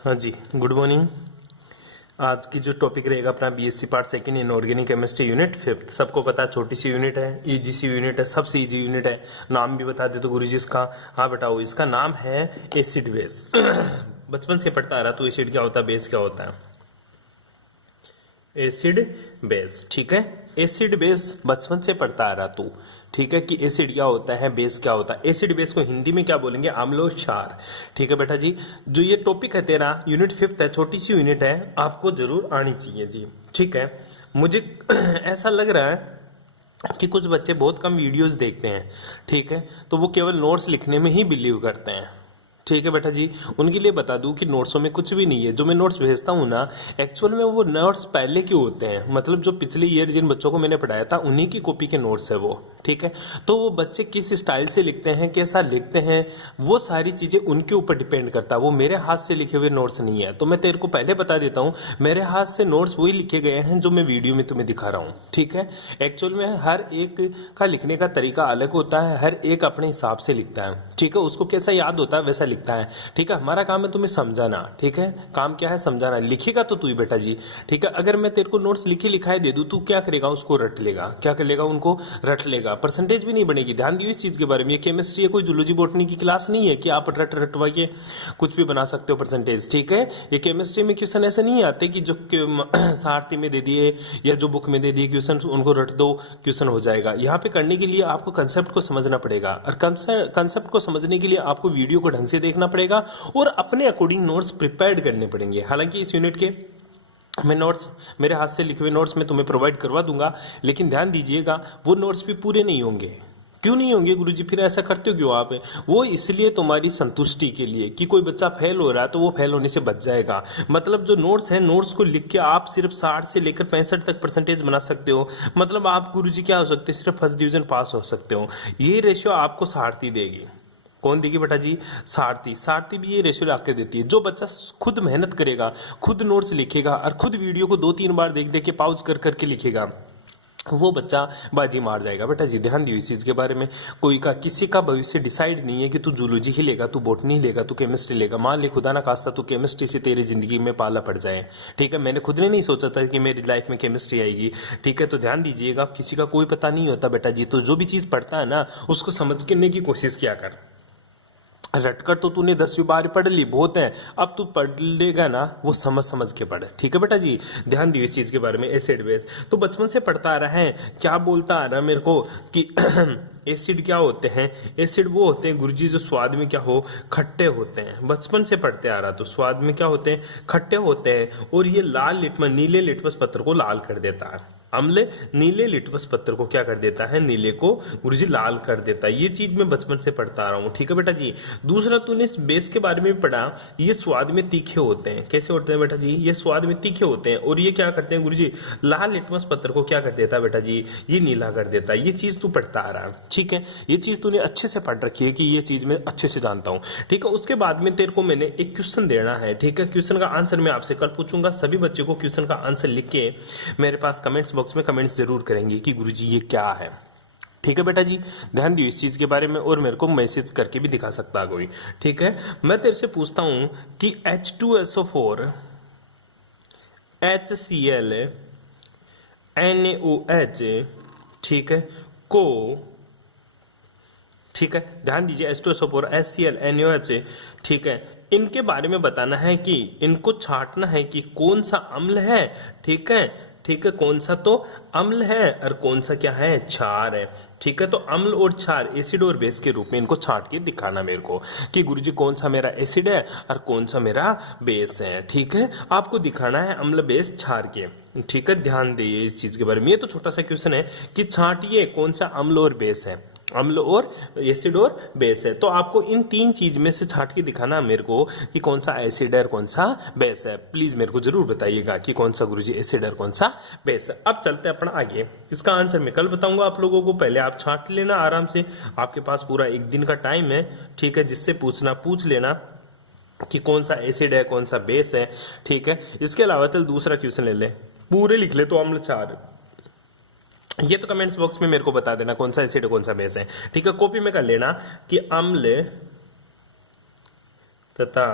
हाँ जी, good morning. आज की जो टॉपिक रहेगा अपना BSc part second inorganic chemistry unit fifth. सबको पता है छोटी सी यूनिट है, इजी सी यूनिट है, सबसे इजी यूनिट है। नाम भी बता दे तो गुरुजी इसका। हाँ बताओ, इसका नाम है एसिड बेस। बचपन से पढ़ता आ रहा तो एसिड क्या होता है, बेस क्या होता है। एसिड बेस, ठीक है। एसिड बेस बचपन से पढ़ता आ रहा तू, ठीक है, कि एसिड क्या होता है, बेस क्या होता है। एसिड बेस को हिंदी में क्या बोलेंगे, अम्ल और क्षार। ठीक है बेटा जी, जो ये टॉपिक है तेरा यूनिट फिफ्थ है, छोटी सी यूनिट है, आपको जरूर आनी चाहिए जी। ठीक है, मुझे ऐसा लग रहा है कि कुछ बच्चे बहुत कम वीडियोस देखते हैं, ठीक है, तो वो केवल नोट्स लिखने में ही बिलीव करते हैं। ठीक है बेटा जी, उनके लिए बता दूं कि नोट्सों में कुछ भी नहीं है। जो मैं नोट्स भेजता हूं ना, एक्चुअल में वो नोट्स पहले के होते हैं, मतलब जो पिछले ईयर जिन बच्चों को मैंने पढ़ाया था उन्हीं की कॉपी के नोट्स है वो। ठीक है, तो वो बच्चे किस स्टाइल से लिखते हैं, कैसा लिखते हैं, वो सारी चीजें उनके ऊपर डिपेंड करता है। वो मेरे हाथ से लिखे हुए नोट्स नहीं है। तो मैं तेरे को पहले बता देता हूँ, मेरे हाथ से नोट्स वही लिखे गए हैं जो मैं वीडियो में तुम्हें दिखा रहा हूँ। ठीक है, एक्चुअल में हर एक का लिखने का तरीका अलग होता है, हर एक अपने हिसाब से लिखता है। ठीक है, उसको कैसा याद होता है वैसा लिखता है। ठीक है, हमारा काम है तुम्हें समझाना। ठीक है, काम क्या है, समझाना। लिखेगा तो तू ही बेटा जी। ठीक है, अगर मैं तेरे को नोट्स लिखे लिखाए दे दूं, तू क्या करेगा, उसको रट लेगा। क्या कर लेगा, उनको रट लेगा, परसेंटेज भी नहीं बनेगी। ध्यान दियो इस चीज के बारे में। ये केमिस्ट्री है, कोई जूलॉजी बॉटनी की क्लास नहीं है कि आप रट रटवा के कुछ भी बना सकते हो परसेंटेज। ठीक है, ये केमिस्ट्री में क्वेश्चन ऐसे नहीं आते कि जो सारथी में दे दिए या जो बुक में दे दिए क्वेश्चन उनको रट दो, क्वेश्चन हो जाएगा। यहाँ पे करने के लिए आपको कंसेप्ट को समझना पड़ेगा, और कंसेप्ट को समझने के लिए आपको वीडियो को ढंग से देखना पड़ेगा और अपने अकॉर्डिंग नोट्स प्रिपेयर्ड करने पड़ेंगे। हालांकि इस यूनिट के मैं नोट्स, मेरे हाथ से लिखे हुए नोट्स मैं तुम्हें प्रोवाइड करवा दूंगा, लेकिन ध्यान दीजिएगा वो नोट्स भी पूरे नहीं होंगे। क्यों नहीं होंगे गुरुजी, फिर ऐसा करते हो क्यों आप। वो इसलिए तुम्हारी संतुष्टि के लिए कि कोई बच्चा फेल हो रहा है तो वो फेल होने से बच जाएगा। मतलब जो नोट्स है, नोट्स को लिख के आप सिर्फ 60 से लेकर 65 तक परसेंटेज बना सकते हो। मतलब आप गुरुजी क्या हो सकते हो, सिर्फ फर्स्ट डिवीजन पास हो सकते हो। ये रेशियो आपको सारथी देगी। कौन देगी बेटा जी, सारथी। सारथी भी ये रेशियो लाके देती है। जो बच्चा खुद मेहनत करेगा, खुद नोट्स लिखेगा और खुद वीडियो को 2-3 बार देख देख के पाउज कर करके लिखेगा, वो बच्चा बाजी मार जाएगा। बेटा जी ध्यान दियो इस चीज के बारे में। कोई का किसी का भविष्य डिसाइड नहीं है कि तू जूलॉजी ही लेगा, तू बॉटनी लेगा, तू केमिस्ट्री लेगा। मान ले खुदा ना खास्ता तू केमिस्ट्री से तेरी जिंदगी में पाला पड़ जाए। ठीक है, मैंने खुद ने नहीं सोचा था कि मेरी लाइफ में केमिस्ट्री आएगी। ठीक है, तो ध्यान दीजिएगा, किसी का कोई पता नहीं होता बेटा जी। तो जो भी चीज पढ़ता है ना, उसको समझ करने की कोशिश किया कर। रटकर तो तूने 10वीं बार पढ़ ली, बहुत है। अब तू पढ़ लेगा ना, वो समझ समझ के पढ़। ठीक है बेटा जी, ध्यान दियो इस चीज के बारे में। एसिड बेस तो बचपन से पढ़ता आ रहा है। क्या बोलता आ रहा है मेरे को कि एसिड क्या होते हैं। एसिड वो होते हैं गुरुजी जो स्वाद में क्या हो, खट्टे होते हैं। बचपन से पढ़ते आ रहा तो स्वाद में क्या होते हैं, खट्टे होते हैं। और ये लाल लिटमस, नीले लिटमस पत्र को लाल कर देता है। अम्ल नीले लिटमस पत्र को क्या कर देता है, नीले को गुरुजी लाल कर देता है। ये चीज मैं बचपन से पढ़ता आ रहा हूँ। ठीक है बेटा जी। दूसरा तूने इस बेस के बारे में पढ़ा, ये स्वाद में तीखे होते हैं। कैसे होते हैं बेटा जी, ये स्वाद में तीखे होते हैं। और ये क्या करते हैं गुरुजी, लाल लिटमस पत्र को क्या कर देता है बेटा जी, ये नीला कर देता है। ये चीज तू पढ़ता आ रहा है। ठीक है, ये चीज तूने अच्छे से पढ़ रखी है कि ये चीज मैं अच्छे से जानता हूँ। ठीक है, उसके बाद में तेरे को मैंने एक क्वेश्चन देना है। ठीक है, क्वेश्चन का आंसर मैं आपसे कल पूछूंगा। सभी बच्चे को क्वेश्चन का आंसर लिख के मेरे पास कमेंट्स बॉक्स में कमेंट्स जरूर करेंगे कि गुरुजी ये क्या है। ठीक है बेटा जी, ध्यान दियो इस चीज के बारे में। और मेरे को मैसेज करके भी दिखा सकता है कोई। ठीक है, मैं तेरे से पूछता हूं कि H2SO4 HCl NaOH, ठीक है, को, ठीक है, ध्यान दीजिए, H2SO4 HCl NaOH, ठीक है, इनके बारे में बताना है कि इनको छांटना है कि कौन सा अम्ल है। ठीक है, ठीक है, कौन सा तो अम्ल है और कौन सा क्या है, क्षार है। ठीक है, तो अम्ल और क्षार, एसिड और बेस के रूप में इनको छांट के दिखाना मेरे को कि गुरुजी कौन सा मेरा एसिड है और कौन सा मेरा बेस है। ठीक है, आपको दिखाना है अम्ल बेस क्षार के। ठीक है, ध्यान दिए इस चीज के बारे में। ये तो छोटा सा क्वेश्चन है कि छांटिए कौन सा अम्ल और बेस है, अम्ल और एसिड और बेस है। तो आपको इन 3 चीज में से छांट के दिखाना मेरे को कि कौन सा एसिड है और कौन सा बेस है। प्लीज मेरे को जरूर बताइएगा कि कौन सा गुरुजी एसिड और कौन सा बेस है। अब चलते हैं अपना आगे। इसका आंसर मैं कल बताऊंगा आप लोगों को। पहले आप छांट लेना आराम से, आपके पास पूरा 1 दिन का टाइम है। ठीक है, जिससे पूछना पूछ लेना कि कौन सा एसिड है कौन सा बेस है। ठीक है, इसके अलावा चल दूसरा क्वेश्चन ले ले, पूरे लिख ले तो अम्ल क्षार। ये तो कमेंट्स बॉक्स में मेरे को बता देना कौन सा एसिड है कौन सा बेस है। ठीक है, कॉपी में कर लेना कि अम्ल तथा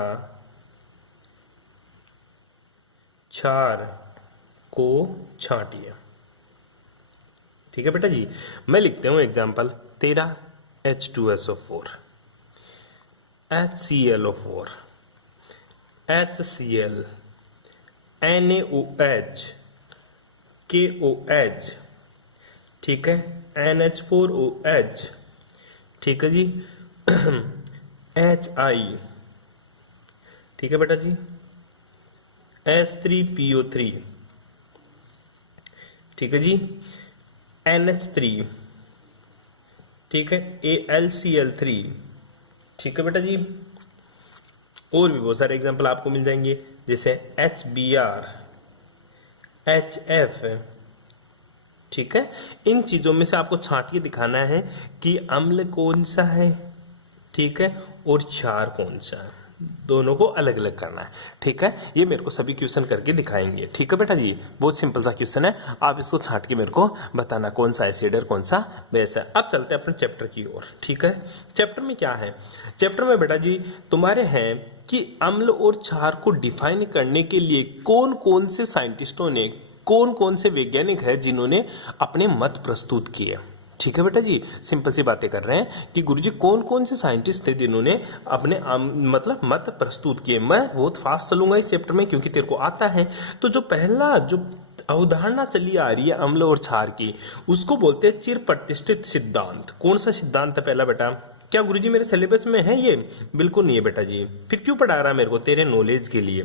क्षार को छांटिए। ठीक है बेटा जी, मैं लिखते हूं example. 13 H2SO4, HClO4, HCl, NaOH, KOH, ठीक है, NH4OH, ठीक है जी, HI, ठीक है बेटा जी, S3PO3, ठीक है जी, NH3, ठीक है, AlCl3, ठीक है बेटा जी। और भी बहुत सारे एग्जांपल आपको मिल जाएंगे, जैसे HBr, HF, ठीक है। इन चीजों में से आपको छांट के दिखाना है कि अम्ल कौन सा है, ठीक है, और क्षार कौन सा है, दोनों को अलग अलग करना है। ठीक है, ये मेरे को सभी क्वेश्चन करके दिखाएंगे। ठीक है बेटा जी, बहुत सिंपल सा क्वेश्चन है, आप इसको छांट के मेरे को बताना कौन सा एसिड है कौन सा बेस है। अब चलते हैं अपने चैप्टर की ओर। ठीक है, चैप्टर में क्या है, चैप्टर में बेटा जी तुम्हारे हैं कि अम्ल और क्षार को डिफाइन करने के लिए कौन कौन से साइंटिस्टों ने, कौन कौन से वैज्ञानिक है जिन्होंने अपने मत प्रस्तुत किए। ठीक है बेटा जी, सिंपल सी बातें कर रहे हैं कि गुरुजी कौन कौन से साइंटिस्ट थे जिन्होंने अपने मतलब मत प्रस्तुत किए। मैं बहुत फास्ट चलूंगा इस चैप्टर में क्योंकि तेरे को आता है। तो जो पहला जो अवधारणा चली आ रही है अम्ल और क्षार की, उसको बोलते हैं चिर प्रतिष्ठित सिद्धांत। कौन सा सिद्धांत है पहला बेटा? क्या गुरुजी मेरे सिलेबस में है ये? बिल्कुल नहीं है बेटा जी। फिर क्यों पढ़ा रहा है मेरे को? तेरे नॉलेज के लिए,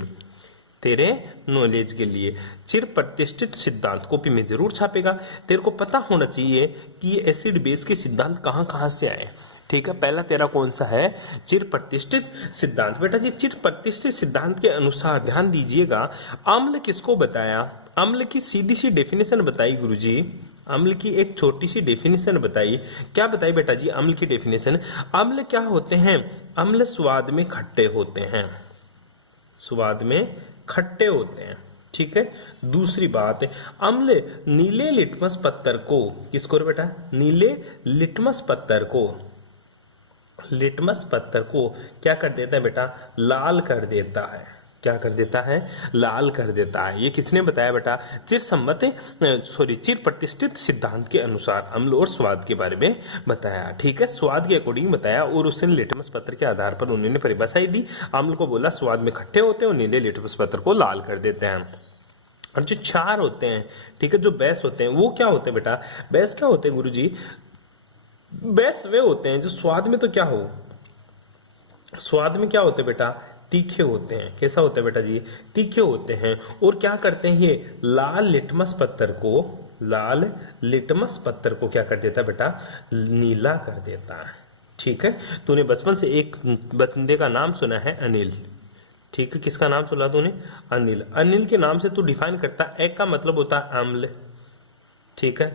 तेरे नॉलेज के लिए। चिर प्रतिष्ठित सिद्धांत कॉपी में जरूर छापेगा। तेरे को पता होना चाहिए कि ये एसिड बेस के सिद्धांत कहां कहां से आए। ठीक है, पहला तेरा कौन सा है? चिर प्रतिष्ठित सिद्धांत। बेटा जी चिर प्रतिष्ठित सिद्धांत के अनुसार ध्यान दीजिएगा, अम्ल किसको बताया? अम्ल की सीधी सी डेफिनेशन बताई गुरुजी, अम्ल की एक छोटी सी डेफिनेशन बताई। क्या बताई बेटा जी अम्ल की डेफिनेशन? अम्ल क्या होते हैं? अम्ल स्वाद में खट्टे होते हैं, स्वाद में खट्टे होते हैं। ठीक है, दूसरी बात, अम्ल नीले लिटमस पत्थर को, किसको रे बेटा? नीले लिटमस पत्थर को, लिटमस पत्थर को क्या कर देता है बेटा? लाल कर देता है। क्या कर देता है? लाल कर देता है। ये किसने बताया बेटा? चिर प्रतिष्ठित सिद्धांत के अनुसार अम्ल और स्वाद के बारे में बताया। ठीक है, स्वाद के अकॉर्डिंग बताया और उसने लिटमस पत्र के आधार पर उन्होंने परिभाषाई दी। अम्ल को बोला स्वाद में खट्टे होते हैं और नीले लिटमस पत्र को लाल कर देते हैं। और जो क्षार होते हैं, ठीक है, जो बेस होते हैं, वो क्या होते हैं बेटा? बेस क्या होते हैं गुरुजी? बेस वे होते हैं जो स्वाद में तो क्या हो, स्वाद में क्या होते हैं बेटा? तीखे होते हैं। कैसा होता है बेटा जी? तीखे होते हैं। और क्या करते हैं ये? लाल लिटमस पत्थर को, लाल लिटमस पत्थर को क्या कर देता है बेटा? नीला कर देता है। ठीक है, तूने बचपन से एक बंदे का नाम सुना है, अनिल। ठीक है, किसका नाम सुना तूने? अनिल। अनिल के नाम से तू डिफाइन करता है, एक का मतलब होता है अम्ल, ठीक है,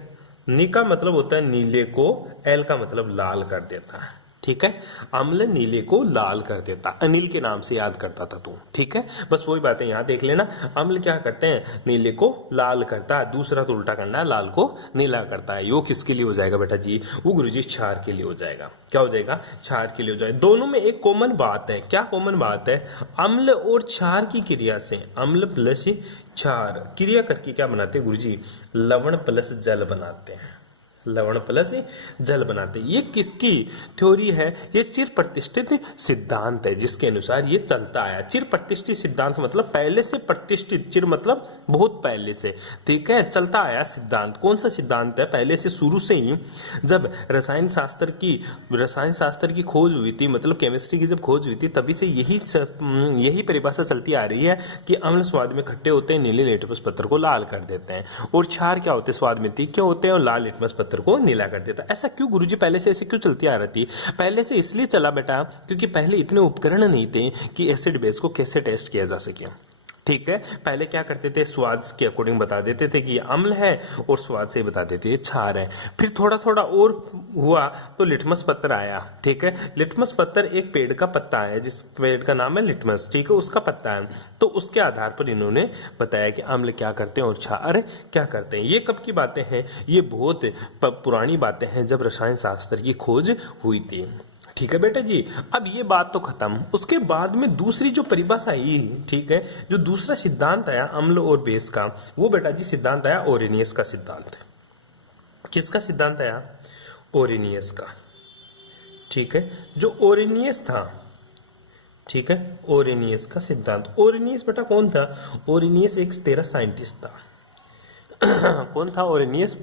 नी का मतलब होता है नीले को, एल का मतलब लाल कर देता है। ठीक है, अम्ल नीले को लाल कर देता, अनिल के नाम से याद करता था तू। ठीक है, बस वही बातें यहां देख लेना। अम्ल क्या करते हैं? नीले को लाल करता है, दूसरा तो उल्टा करना है, लाल को नीला करता है। यो किसके लिए हो जाएगा बेटा जी? वो गुरुजी क्षार के लिए हो जाएगा। क्या हो जाएगा? क्षार के लिए हो जाएगा। दोनों में एक कॉमन बात है। क्या कॉमन बात है? अम्ल और क्षार की क्रिया से, अम्ल प्लस क्षार क्रिया करके क्या बनाते हैं गुरुजी? लवण प्लस जल बनाते हैं, लवण प्लस जल बनाते हैं। ये किसकी थ्योरी है? ये चिर प्रतिष्ठित सिद्धांत है जिसके अनुसार ये चलता आया। चिर प्रतिष्ठित सिद्धांत मतलब पहले से प्रतिष्ठित, चिर मतलब बहुत पहले से, ठीक है, चलता आया सिद्धांत। कौन सा सिद्धांत है? पहले से, शुरू से ही, जब रसायन शास्त्र की खोज हुई थी, मतलब केमिस्ट्री की जब खोज हुई थी, तभी से यही परिभाषा चलती आ रही है कि अम्ल स्वाद में खट्टे होते हैं, नीले लिटमस पत्थर को लाल कर देते हैं। और क्षार क्या होते हैं? स्वाद में तीखे होते हैं और लाल लिटमस पत्थर को नीला कर देता। ऐसा क्यों गुरुजी? पहले से ऐसे क्यों चलती आ रही थी? पहले से इसलिए चला बेटा क्योंकि पहले इतने उपकरण नहीं थे कि एसिड बेस को कैसे टेस्ट किया जा सके। ठीक है, पहले क्या करते थे? स्वाद के अकॉर्डिंग बता देते थे कि ये अम्ल है और स्वाद से बता देते थे क्षार है। फिर थोड़ा थोड़ा और हुआ तो लिटमस पत्थर आया। ठीक है, लिटमस पत्थर एक पेड़ का पत्ता है, जिस पेड़ का नाम है लिटमस, ठीक है, उसका पत्ता है। तो उसके आधार पर इन्होंने बताया कि अम्ल क्या करते हैं और क्षार क्या करते हैं। ये कब की बातें हैं? ये बहुत पुरानी बातें हैं, जब रसायन शास्त्र की खोज हुई थी। ठीक है बेटा जी। अब ये बात तो खत्म, उसके बाद में दूसरी जो परिभाषा आई, ठीक है, जो दूसरा सिद्धांत आया अम्ल और बेस का, वो बेटा जी सिद्धांत आया ओरेनियस का सिद्धांत। किसका सिद्धांत आया? ओरेनियस का। ठीक है, जो ओरेनियस था, ठीक है, ओरेनियस का सिद्धांत। ओरेनियस बेटा कौन था? ओरेनियस एक तेरा साइंटिस्ट था। कौन था ओरेनियस?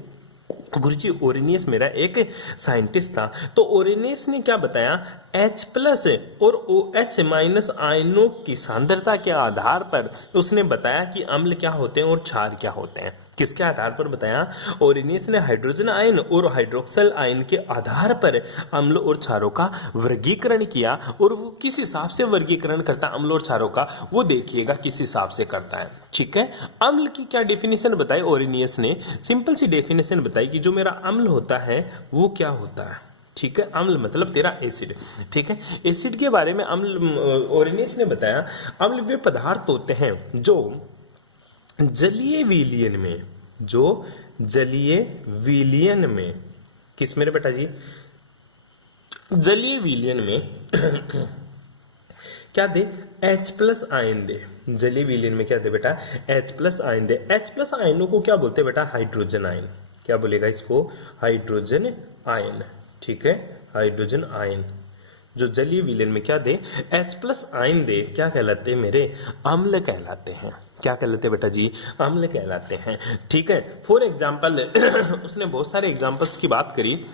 गुरुजी ओरेनियस मेरा एक साइंटिस्ट था। तो ओरेनियस ने क्या बताया? H प्लस और OH माइनस आयनों की सांद्रता के आधार पर उसने बताया कि अम्ल क्या होते हैं और क्षार क्या होते हैं। किसके आधार पर बताया? ओरेनियस ने हाइड्रोजन आयन और हाइड्रोक्सल आयन के आधार पर अम्ल और क्षारों का वर्गीकरण किया, और वो किस हिसाब से वर्गीकरण करता है अम्ल और क्षारों का, वो देखिएगा किस हिसाब से करता है। ठीक है, अम्ल की क्या डेफिनेशन बताई ओरेनियस ने? सिंपल सी डेफिनेशन बताई कि जो मेरा अम्ल होता है वो क्या होता है। ठीक है, अम्ल मतलब तेरा एसिड। ठीक है, एसिड के बारे में अम्ल ओरेनियस ने बताया, अम्ल वे पदार्थ होते हैं जो जलीय विलयन में, जो जलीय विलयन में, किस मेरे बेटा जी? जलीय विलयन में क्या दे? H प्लस आयन दे। जलीय विलयन में क्या दे बेटा? H प्लस आयन दे। H प्लस आयनों को क्या बोलते हैं बेटा? Hydrogen ion. क्या बोलेगा इसको? Hydrogen ion. ठीक है, हाइड्रोजन आयन जो जलीय विलयन में क्या दे? H प्लस आयन दे। क्या कहलाते हैं मेरे? अम्ल कहलाते हैं। क्या कहलाते हैं बेटा जी? अम्ल कहलाते हैं। ठीक है, फॉर एग्जाम्पल उसने बहुत सारे एग्जाम्पल्स की बात करी,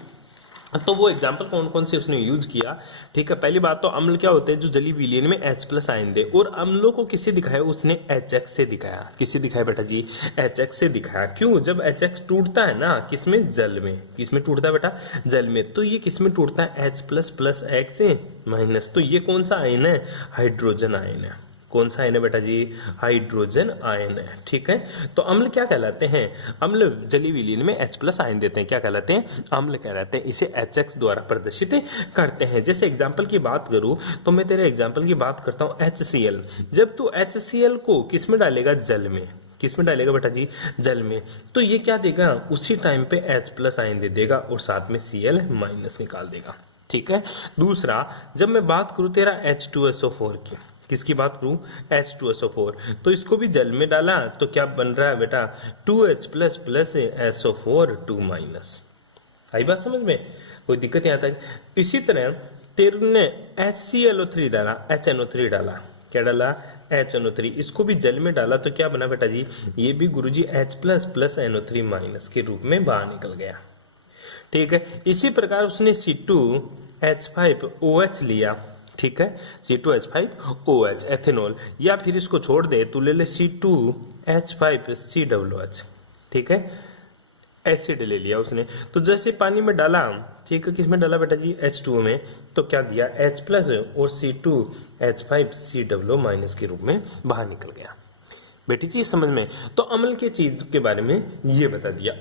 तो वो एग्जाम्पल कौन कौन से उसने यूज किया? ठीक है, पहली बात तो अम्ल क्या होते हैं? जो जलीय विलयन में H प्लस आयन दे। और अम्लों को किससे दिखाया? उसने HX से दिखाया। किससे दिखाया बेटा जी? HX से दिखाया। क्यों? जब HX टूटता है ना, किसमें? जल में। किसमें टूटता है बेटा? जल में। तो ये किसमें टूटता है? H plus plus X minus. तो ये कौन सा आयन है? हाइड्रोजन आयन है। कौन सा आयन है बेटा जी? हाइड्रोजन आयन है। ठीक है, तो अम्ल क्या कहलाते हैं? अम्ल जलीय विलयन में H प्लस आयन देते हैं, क्या कहलाते हैं? अम्ल कहलाते हैं। इसे HX द्वारा प्रदर्शित करते हैं। जैसे एग्जाम्पल की बात करूं तो मैं तेरे एग्जाम्पल की बात करता हूं HCl। जब तू HCl को किस में डालेगा? जल में। किस में डालेगा बेटा जी? जल में। तो ये क्या देगा? उसी टाइम पे H प्लस आयन दे देगा और साथ में Cl माइनस निकाल देगा। ठीक है, दूसरा, जब मैं बात करूं तेरा H2SO4 की, किसकी बात करूं? H2SO4, तो इसको भी जल में डाला तो क्या बन रहा है बेटा? 2H plus plus SO4 2 minus. आई बात समझ में? कोई दिक्कत यहाँ तक? इसी तरह तेरे ने HClO3 डाला, HNO3 डाला। क्या डाला? HNO3। इसको भी जल में डाला तो क्या बना बेटा जी? ये भी गुरुजी H plus plus NO3 minus के रूप में बाहर निकल गया। ठीक है, इसी प्रकार उसने C2H5OH लिया। ठीक है, C2H5OH एथेनॉल, या फिर इसको छोड़ दे तू ले ले C2H5COOH। ठीक है, एसिड ले लिया उसने। तो जैसे पानी में डाला, ठीक है, किस में डाला बेटा जी? H2O में। तो क्या दिया? H प्लस और C2H5COO माइनस के रूप में बाहर निकल गया। बेटी चीज समझ में? तो अम्ल के चीज के बारे में ये बता दिया।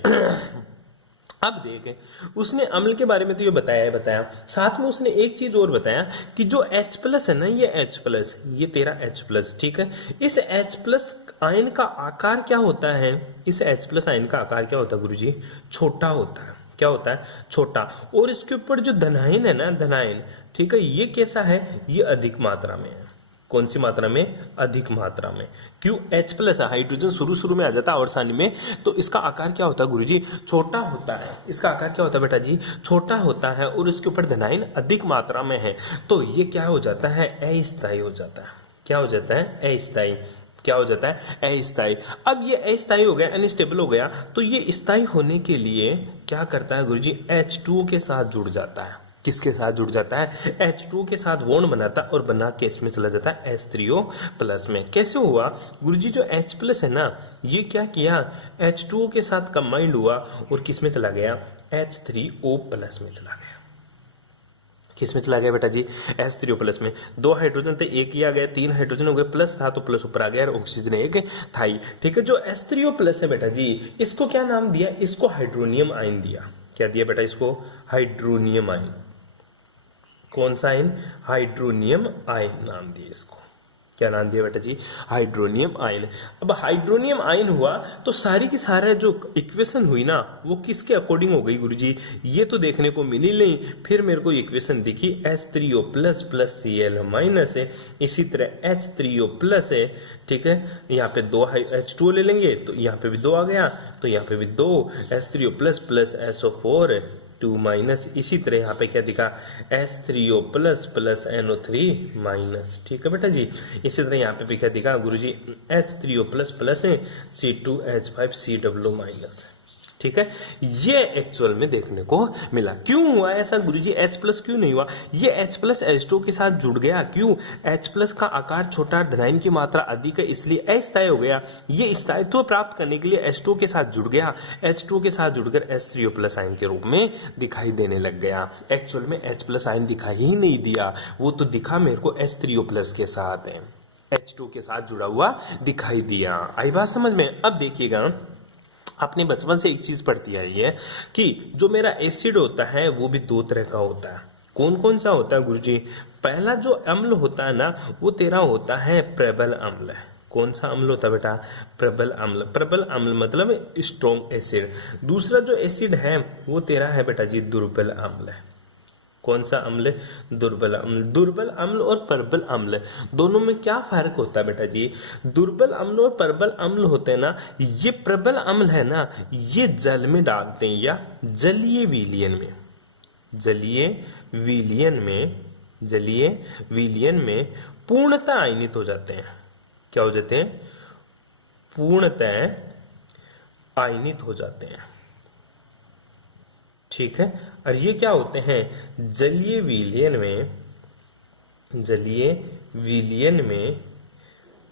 अब देख, उसने अम्ल के बारे में तो ये बताया, साथ में उसने एक चीज और बताया कि जो H प्लस है ना, ये H प्लस, ये तेरा H प्लस, ठीक है, इस H प्लस आयन का आकार क्या होता है? इस H प्लस आयन का आकार क्या होता है गुरुजी? छोटा होता है। क्या होता है? छोटा। और इसके ऊपर जो धनायन है ना, धनायन, ठीक है, ये कैसा है? ये अधिक मात्रा में है। कौन सी मात्रा में? अधिक मात्रा में। क्यों? H प्लस है, हाइड्रोजन शुरू में आ जाता है अवसानी में, तो इसका आकार क्या होता है गुरुजी? छोटा होता है। इसका आकार क्या होता है बेटा जी? छोटा होता है, और इसके ऊपर धनायन अधिक मात्रा में है, तो ये क्या हो जाता है? अस्थायी हो जाता है। क्या हो जाता है? अस्थायी। क्या हो जाता है? अस्थायी। अब ये अस्थायी हो गया, अनस्टेबल हो गया, तो ये स्थायी होने के लिए क्या करता है गुरुजी? H2O के साथ जुड़ जाता है। किसके साथ जुड़ जाता है? H2O के साथ बॉन्ड बनाता है और बना के इसमें चला जाता है H3O प्लस में। कैसे हुआ गुरुजी? जो H प्लस है ना, ये क्या किया? H2O के साथ कंबाइंड हुआ और किस में चला गया? H3O प्लस में चला गया। किस में चला गया बेटा जी? H3O प्लस में। दो हाइड्रोजन थे, एक ही आ गया, तीन हाइड्रोजन हो गए, प्लस था तो प्लस ऊपर आ गया, और ऑक्सीजन एक था ही। ठीक है, जो H3O प्लस है बेटा जी, इसको क्या नाम दिया? इसको हाइड्रोनियम आयन दिया। क्या दिया बेटा इसको? Hydronium ion. कौन सा आयन? हाइड्रोनियम आयन नाम दिया इसको। क्या नाम दिया बेटा जी? Hydronium ion. अब हाइड्रोनियम आयन हुआ तो सारी की सारा जो इक्वेशन हुई ना वो किसके अकॉर्डिंग हो गई गुरुजी? ये तो देखने को मिली नहीं। फिर मेरे को इक्वेशन दिखी H3O plus plus Cl minus है, इसी तरह H3O प्लस है, ठीक है। यहाँ पे 2 H2O ले लेंगे तो यहाँ पे भी 2 आ गया, तो यहाँ पे भी 2 H3O plus plus SO4 2 minus, इसी तरह यहाँ पे क्या दिखा? H3O plus plus NO3 minus, ठीक है बेटा जी। इसी तरह यहाँ पे भी क्या दिखा गुरुजी? H3O plus plus C2H5COO minus, ठीक है। ये एक्चुअल में देखने को मिला। क्यों हुआ ऐसा गुरुजी? H प्लस क्यों नहीं हुआ? ये H प्लस H2 के साथ जुड़ गया। क्यों? H प्लस का आकार छोटा, धनायन की मात्रा अधिक है, इसलिए अस्थायी हो गया। ये स्थायित्व प्राप्त करने के लिए H2 के साथ जुड़ गया, H2 के साथ जुड़कर H3O प्लस आयन के रूप में दिखाई देने लग गया। एक्चुअल में H प्लस आयन दिखाई ही नहीं दिया, वो तो दिखा मेरे को H3O प्लस के साथ है, H2 के साथ जुड़ा हुआ दिखाई दिया। आई बात समझ में? अब देखिएगा, आपने बचपन से एक चीज पढ़ती आई है कि जो मेरा एसिड होता है वो भी 2 तरह का होता है। कौन कौन सा होता है गुरुजी? पहला जो अम्ल होता है ना वो तेरा होता है प्रबल अम्ल। कौन सा अम्ल होता है बेटा? प्रबल अम्ल। प्रबल अम्ल मतलब स्ट्रॉन्ग एसिड। दूसरा जो एसिड है वो तेरा है बेटा जी दुर्बल अम्ल। कौन सा अम्ल? दुर्बल अम्ल। दुर्बल अम्ल और प्रबल अम्ल दोनों में क्या फर्क होता है बेटा जी? दुर्बल अम्ल और प्रबल अम्ल होते हैं ना, ये प्रबल अम्ल है ना ये जल में डालते हैं या जलीय विलयन में, जलीय विलयन में, जलीय विलयन में पूर्णतः आयनित हो जाते हैं। क्या हो जाते हैं? पूर्णतः आयनित हो जाते हैं, ठीक है। और ये क्या होते हैं? जलीय विलयन में, जलीय विलयन में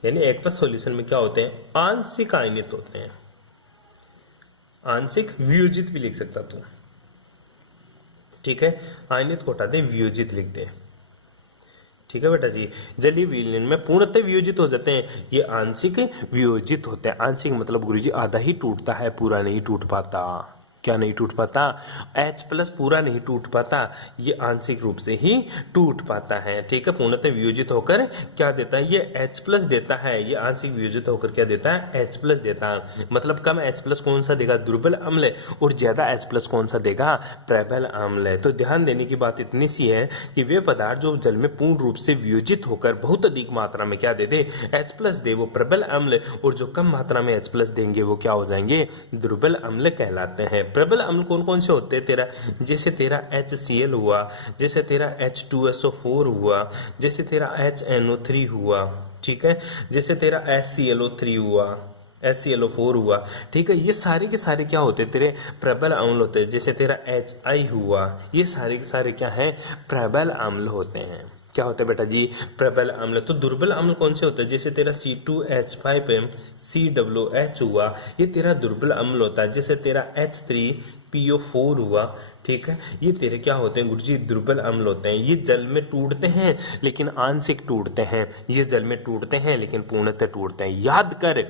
यानी एक्वस सॉल्यूशन में क्या होते हैं? आंशिक आयनित होते हैं। आंशिक वियोजित भी लिख सकता तू, ठीक है। आयनित को हटा दे, वियोजित लिख दे, ठीक है बेटा जी। जलीय विलयन में पूर्णतः वियोजित हो जाते हैं, ये आंशिक वियोजित होते हैं। आंशिक मतलब गुरुजी आधा ही टूटता है, पूरा नहीं टूट पाता। क्या नहीं टूट पाता? H प्लस पूरा नहीं टूट पाता, ये आंशिक रूप से ही टूट पाता है, ठीक है। पूर्णतः वियोजित होकर क्या देता है? ये H प्लस देता है, ये आंशिक वियोजित होकर क्या देता है? H प्लस देता है। मतलब कम H प्लस कौन सा देगा? दुर्बल अम्ल, और ज्यादा H प्लस कौन सा देगा? प्रबल अम्ल। तो ध्यान देने की बात इतनी सी है कि वे पदार्थ जो जल में पूर्ण रूप से वियोजित होकर बहुत अधिक मात्रा में क्या दे दे? H प्लस दे, वो प्रबल अम्ल, और जो कम मात्रा में H प्लस देंगे वो क्या हो जाएंगे? दुर्बल अम्ल कहलाते हैं। प्रबल अम्ल कौन कौन से होते हैं तेरा? जैसे तेरा HCl हुआ, जैसे तेरा H2SO4 हुआ, जैसे तेरा HNO3 हुआ, ठीक है, जैसे तेरा HClO3 हुआ, HClO4 हुआ, ठीक है। ये सारे के सारे क्या होते हैं? तेरे प्रबल अम्ल होते हैं। जैसे तेरा HI हुआ, ये सारे के सारे क्या हैं? प्रबल अम्ल होते हैं। क्या होता है बेटा जी? प्रबल अम्ल। तो दुर्बल अम्ल कौन से होते हैं? जैसे तेरा C2H5COOH हुआ, ये तेरा दुर्बल अम्ल होता है। जैसे तेरा H3PO4 हुआ, ठीक है, ये तेरे क्या होते हैं गुरुजी? दुर्बल अम्ल होते हैं। ये जल में टूटते हैं लेकिन आंशिक टूटते हैं, ये जल में टूटते हैं लेकिन पूर्णतः टूटते हैं। याद कर,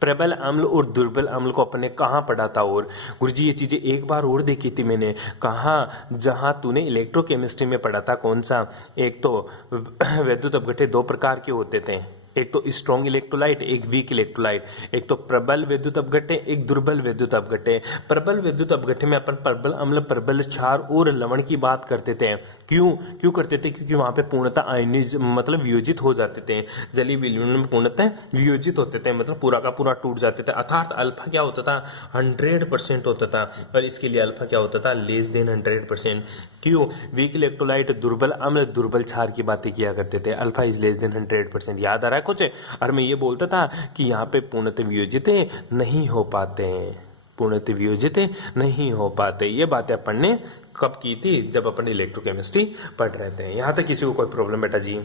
प्रबल अम्ल और दुर्बल अम्ल को अपने कहाँ पढ़ा था? और गुरुजी ये चीजें एक बार और देखी थी मैंने। कहाँ? जहां तूने इलेक्ट्रोकेमिस्ट्री में पढ़ा था। कौन सा? एक तो वैद्युत अपघट्य 2 प्रकार के होते थे, एक तो स्ट्रॉन्ग इलेक्ट्रोलाइट, एक वीक इलेक्ट्रोलाइट। एक तो प्रबल विद्युत अपघट्य, एक दुर्बल विद्युत अपघट्य। प्रबल विद्युत अपघट्य में अपन प्रबल अम्ल, प्रबल क्षार और लवण की बात करते थे। क्यों करते थे? क्योंकि वहां पे पूर्णतः आयनिज मतलब वियोजित हो जाते थे। जलीय विलयन में पूर्णतः वियोजित होते थे, मतलब पूरा का पूरा टूट जाते थे। अर्थात अल्फा क्या होता था? 100% होता था, और इसके लिए अल्फा क्या होता था? Less than 100%। क्यों? वीक इलेक्ट्रोलाइट, दुर्बल अम्ल, दुर्बल क्षार की बातें किया करते थे। Alpha is less than 100%। याद आ रहा है कुछ? और मैं ये बोलता था कि यहाँ पे पूर्णतः वियोजित नहीं हो पाते, पूर्णतः वियोजित नहीं हो पाते। ये बातें अपन ने कब की थी? जब अपन इलेक्ट्रोकेमिस्ट्री पढ़ रहे थे। यहाँ तक किसी को कोई प्रॉब्लम बेटा जी?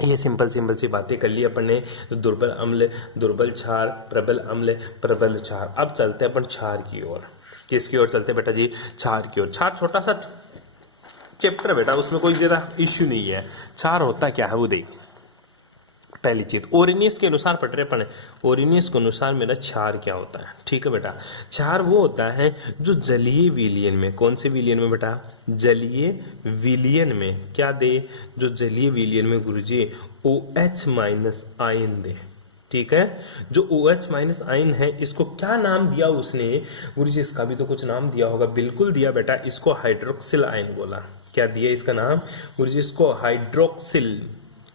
ये सिंपल सी बातें कर ली अपन ने। दुर्बल अम्ल, दुर्बल क्षार, प्रबल अम्ल, प्रबल क्षार। अब चलते अपन क्षार की ओर। किसकी ओर चलते बेटा जी? क्षार की ओर। क्षार छोटा सा चैप्टर बेटा, उसमें कोई ज्यादा इश्यू नहीं है। क्षार होता क्या है वो देख। पहली चीज ओरिनियस के अनुसार पढ़ रहे अपन, ओरिनियस के अनुसार मेरा क्षार क्या होता है, ठीक है बेटा। क्षार वो होता है जो जलीय विलयन में, कौन से विलयन में बेटा, जलीय विलयन में क्या दे, जो जलीय विलयन में गुरुजी OH माइनस आयन दे, ठीक है। जो OH माइनस आयन है इसको क्या नाम दिया उसने गुरुजी, इसका भी तो कुछ नाम दिया होगा, बिल्कुल दिया बेटा, इसको हाइड्रोक्सिल आयन बोला। क्या दिया इसका नाम गुरुजी, इसको हाइड्रोक्सिल,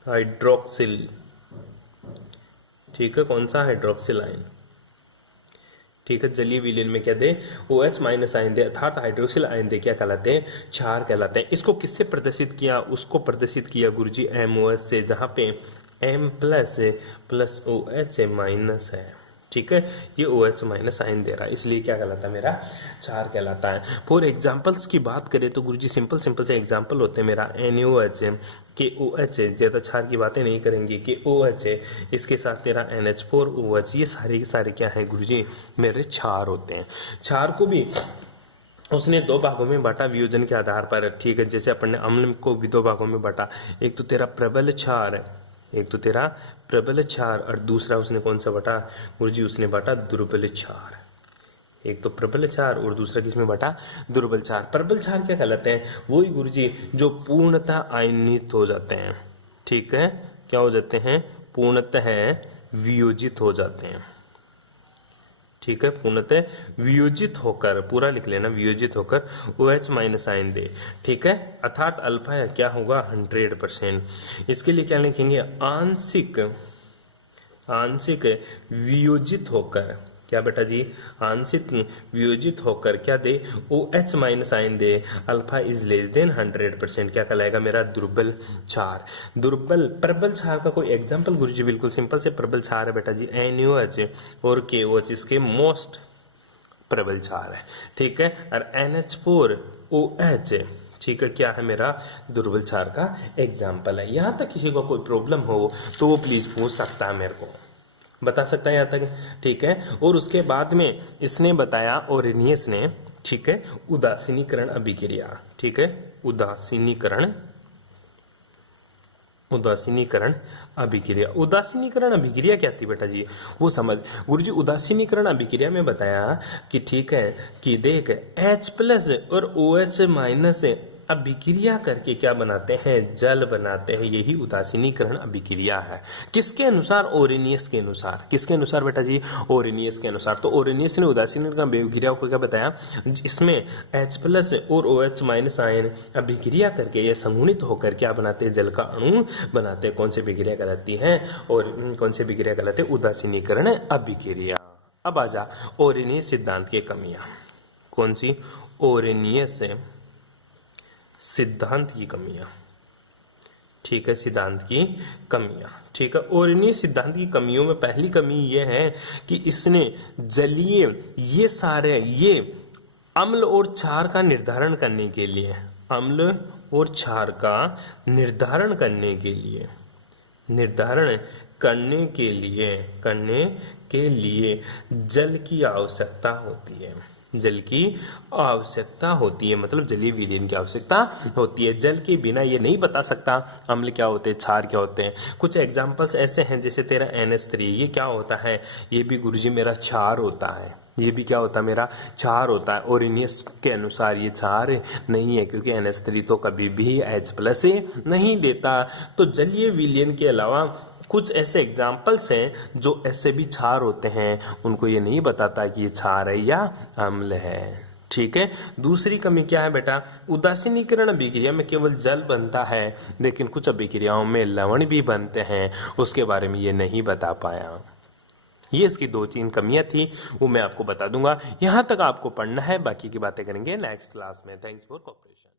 हाइड्रोक्सिल, ठीक है, कौन सा, हाइड्रोक्सिल आयन, ठीक है। जलीय विलयन में क्या दे, OH माइनस आयन दे, अर्थात हाइड्रोक्सिल आयन दे, क्या कहलाते हैं, क्षार कहलाते हैं। इसको किससे प्रदर्शित किया, उसको प्रदर्शित किया गुरुजी MOH से, जहां पे M प्लस OH माइनस है, ठीक है। ये OH माइनस आयन दे रहा है, इसलिए क्या कहलाता है, मेरा क्षार कहलाता है। फॉर एग्जांपल्स की बात करें तो गुरुजी सिंपल से एग्जांपल होते हैं मेरा NaOH, KOH, ज्यादा क्षार की बातें नहीं करेंगे, KOH, इसके साथ तेरा NH4OH, ये सारे के सारे क्या है गुरुजी, मेरे क्षार होते हैं। क्षार को भी उसने दो भागों में बांटा वियोजन के आधार पर, ठीक है। जैसे अपन ने अम्ल को भी दो भागों में बांटा, एक तो तेरा प्रबल क्षार, एक तो तेरा प्रबल क्षार, और दूसरा उसने कौन सा बांटा गुरुजी, उसने बांटा दुर्बल क्षार। एक तो प्रबल क्षार और दूसरा किसमें बांटा, दुर्बल क्षार। प्रबल क्षार क्या कहलाते हैं, वही गुरुजी जो पूर्णतः आयनित हो जाते हैं, ठीक है। क्या हो जाते हैं, पूर्णतः वियोजित हो जाते हैं, ठीक है। पूर्णतः वियोजित होकर, पूरा लिख लेना, वियोजित होकर OH माइनस आयन दे, ठीक है। अर्थात अल्फा क्या होगा 100%। इसके लिए क्या लिखेंगे, आंशिक, आंशिक वियोजित होकर, क्या बेटा जी, आंशिक वियोजित होकर क्या दे, OH minus ion they, alpha is less than 100%, क्या कहलाएगा मेरा, दुर्बल क्षार। दुर्बल प्रबल क्षार का कोई एग्जांपल गुरुजी, बिल्कुल सिंपल से प्रबल क्षार है बेटा जी NaOH और KOH, इसके मोस्ट प्रबल क्षार है, ठीक है। और NH4OH, ठीक है, क्या है मेरा, दुर्बल क्षार का एग्जाम्पल है। यहां तक किसी को कोई प्रॉब्लम हो तो वो प्लीज पूछ सकता है, मेरे को बता सकता है यहाँ तक, ठीक है। और उसके बाद में इसने बताया ओरेनियस ने, ठीक है, उदासीनीकरण अभिक्रिया, ठीक है, उदासीनीकरण, उदासीनीकरण अभिक्रिया। उदासीनीकरण अभिक्रिया क्या थी बेटा जी, वो समझ गुरुजी। उदासीनीकरण अभिक्रिया में बताया कि ठीक है कि देख H प्लस और OH माइनस अभिक्रिया करके क्या बनाते हैं, जल बनाते हैं, यही उदासीनीकरण अभिक्रिया है। किसके अनुसार, ओरेनियस के अनुसार। किसके अनुसार बेटा जी, ओरेनियस के अनुसार। तो ओरेनियस ने उदासीनीकरण अभिक्रिया को क्या बताया, इसमें H प्लस और OH माइनस आयन अभिक्रिया करके ये संघनित होकर क्या बनाते हैं, जल का अणु बनाते हैं। कौन सी अभिक्रिया कहलाती है, और कौन सी अभिक्रिया कहलाती है, उदासीनीकरण अभिक्रिया। अब आजा ओरेनियस सिद्धांत की कमियां, कौन सी, ओरेनियस सिद्धांत की कमियां, ठीक है, सिद्धांत की कमियां, ठीक है। ओरेनियस सिद्धांत की कमियों में पहली कमी यह है कि इसने जलीय ये सारे ये अम्ल और क्षार का निर्धारण करने के लिए, अम्ल और क्षार का निर्धारण करने के लिए, निर्धारण करने के लिए जल की आवश्यकता होती है, जल की आवश्यकता होती है, मतलब जलीय विलयन की आवश्यकता होती है। जल के बिना ये नहीं बता सकता अम्ल क्या होते हैं, क्षार क्या होते हैं। कुछ एग्जांपल्स ऐसे हैं, जैसे तेरा NH3, ये क्या होता है, ये भी गुरुजी मेरा क्षार होता है, ये भी क्या होता है, मेरा क्षार होता है। ओरेनियस के अनुसार ये क्षार नहीं है, क्योंकि NH3 तो कभी भी H प्लस नहीं देता। तो जलीय विलयन के अलावा कुछ ऐसे एग्जाम्पल्स हैं जो ऐसे भी क्षार होते हैं, उनको ये नहीं बताता कि ये क्षार है या अम्ल है, ठीक है। दूसरी कमी क्या है बेटा, उदासीनीकरण अभिक्रिया में केवल जल बनता है, लेकिन कुछ अभिक्रियाओं में लवण भी बनते हैं, उसके बारे में ये नहीं बता पाया। ये इसकी 2-3 कमियां थी, वो मैं आपको बता दूंगा। यहां तक आपको पढ़ना है, बाकी की बातें करेंगे नेक्स्ट क्लास में। Thanks for cooperation.